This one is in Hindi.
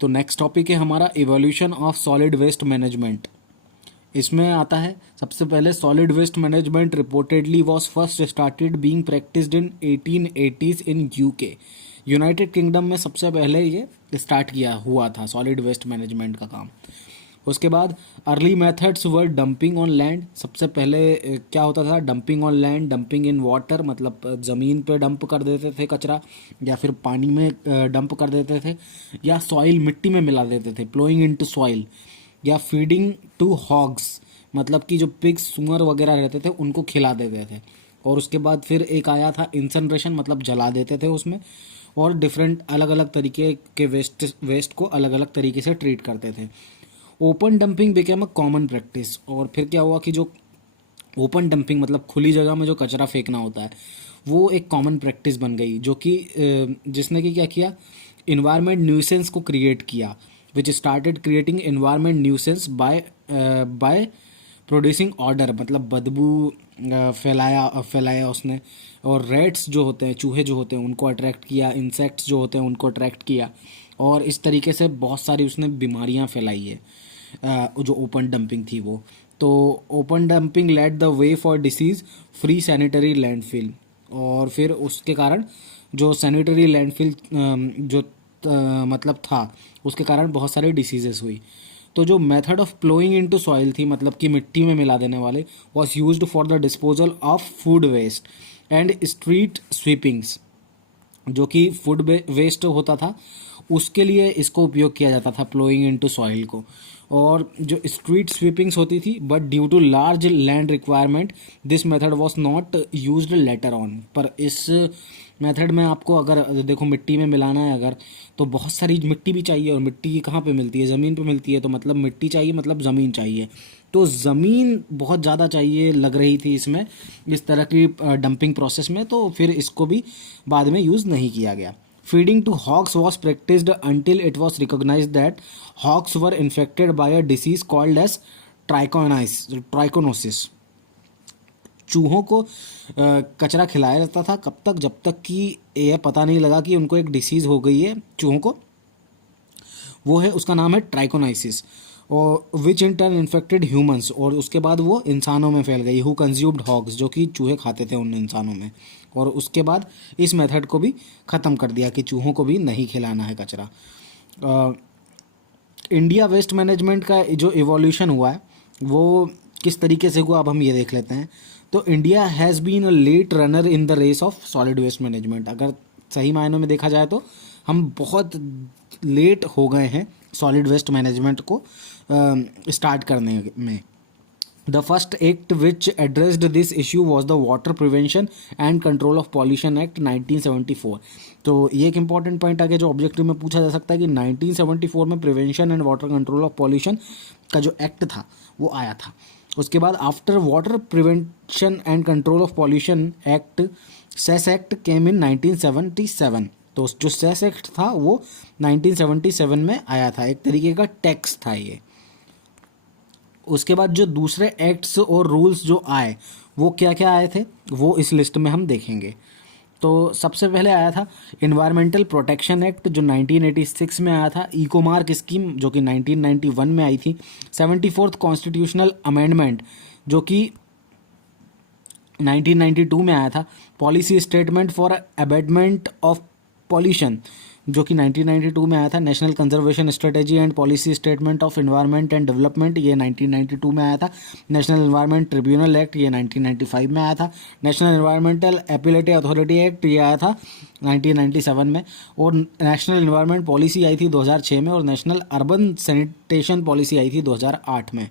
तो नेक्स्ट टॉपिक है हमारा evolution of solid waste management. इसमें आता है सबसे पहले solid waste management reportedly was first started being practised in 1880s in UK. United Kingdom में सबसे पहले ये स्टार्ट किया हुआ था सॉलिड वेस्ट मैनेजमेंट का काम। उसके बाद early methods were dumping on land. सबसे पहले क्या होता था, dumping on land, dumping in water, मतलब ज़मीन पे डंप कर देते थे कचरा, या फिर पानी में डंप कर देते थे, या सॉइल मिट्टी में मिला देते थे, प्लोइंग इनटू सॉइल, या फीडिंग टू हॉग्स, मतलब कि जो पिग्स सुअर वगैरह रहते थे उनको खिला देते थे। और उसके बाद फिर एक आया था इंसनरेशन, मतलब जला देते थे उसमें, और डिफरेंट अलग अलग तरीके के वेस्ट को अलग अलग तरीके से ट्रीट करते थे। Open dumping became a common practice. और फिर क्या हुआ कि जो ओपन डंपिंग मतलब खुली जगह में जो कचरा फेंकना होता है वो एक कॉमन प्रैक्टिस बन गई, जो कि जिसने कि क्या किया, इन्वायरमेंट न्यूसेंस को क्रिएट किया, which started creating environment nuisance by producing order, मतलब बदबू फैलाया उसने। और रेट्स जो होते हैं, चूहे जो होते हैं, उनको अट्रैक्ट किया, इंसेक्ट्स जो होते हैं उनको अट्रैक्ट किया, और इस तरीके से बहुत सारी उसने बीमारियां फैलाई है जो ओपन डंपिंग थी वो। तो open dumping led the way for disease free sanitary landfill. और फिर उसके कारण जो सैनिटरी लैंडफिल जो मतलब था, उसके कारण बहुत सारी डिसीजेस हुई। तो जो method of ploughing into soil थी, मतलब कि मिट्टी में मिला देने वाले, was used for the disposal of food waste and street sweepings. जो कि फूड वेस्ट होता था उसके लिए इसको उपयोग किया जाता था, प्लोइंग इनटू सॉइल को। और जो स्ट्रीट स्वीपिंग्स होती थी, but due to large land requirement this method was not used later on. पर इस मेथड में आपको अगर देखो मिट्टी में मिलाना है अगर, तो बहुत सारी मिट्टी भी चाहिए, और मिट्टी कहाँ पे मिलती है, ज़मीन पे मिलती है। तो मतलब मिट्टी चाहिए, मतलब ज़मीन चाहिए, तो ज़मीन बहुत ज़्यादा चाहिए लग रही थी इसमें, इस तरह की डंपिंग प्रोसेस में। तो फिर इसको भी बाद में यूज़ नहीं किया गया। Feeding to hogs was practiced until it was recognized that hogs were infected by a disease called as trichinosis. चूहों को कचरा खिलाया जाता था कब तक, जब तक कि यह पता नहीं लगा कि उनको एक डिसीज़ हो गई है चूहों को, वो है, उसका नाम है ट्राइकोनाइसिस, और विच इन टर्न इन्फेक्टेड ह्यूमंस। और उसके बाद वो इंसानों में फैल गई, हु कंज्यूम्ड हॉग्स, जो कि चूहे खाते थे उन इंसानों में। और उसके बाद इस मेथड को भी ख़त्म कर दिया कि चूहों को भी नहीं खिलाना है कचरा। इंडिया वेस्ट मैनेजमेंट का जो इवोल्यूशन हुआ है वो किस तरीके से हुआ, अब हम ये देख लेते हैं। तो India has been a late runner in the race of solid waste management. अगर सही मायनों में देखा जाए तो हम बहुत लेट हो गए हैं सॉलिड वेस्ट मैनेजमेंट को स्टार्ट करने में। The first act which addressed this issue was the water prevention and control of pollution act 1974। तो ये एक इंपॉर्टेंट पॉइंट आगे जो ऑब्जेक्टिव में पूछा जा सकता है कि 1974 में prevention and water control of pollution का जो एक्ट था वो आया था। उसके बाद after water prevention and control of pollution act, cess act came in 1977। तो जो सेस एक्ट था वो 1977 में आया था, एक तरीके का टैक्स था ये। उसके बाद जो दूसरे एक्ट्स और रूल्स जो आए वो क्या क्या आए थे वो इस लिस्ट में हम देखेंगे। तो सबसे पहले आया था इन्वायरमेंटल प्रोटेक्शन एक्ट जो 1986 में आया था। इको मार्क स्कीम जो कि 1991 में आई थी। 74th कॉन्स्टिट्यूशनल अमेंडमेंट जो कि 1992 में आया था। Policy statement for abatement of pollution जो कि 1992 में आया था। National conservation strategy and policy statement of environment and development ये 1992 में आया था। नेशनल एनवायरनमेंट ट्रिब्यूनल एक्ट ये 1995 में आया था। नेशनल एनवायरमेंटल एपिलेटी अथॉरिटी एक्ट ये आया था 1997 में। और नेशनल एनवायरनमेंट पॉलिसी आई थी 2006 में। और नेशनल अर्बन सैनिटेशन पॉलिसी आई थी 2008 में।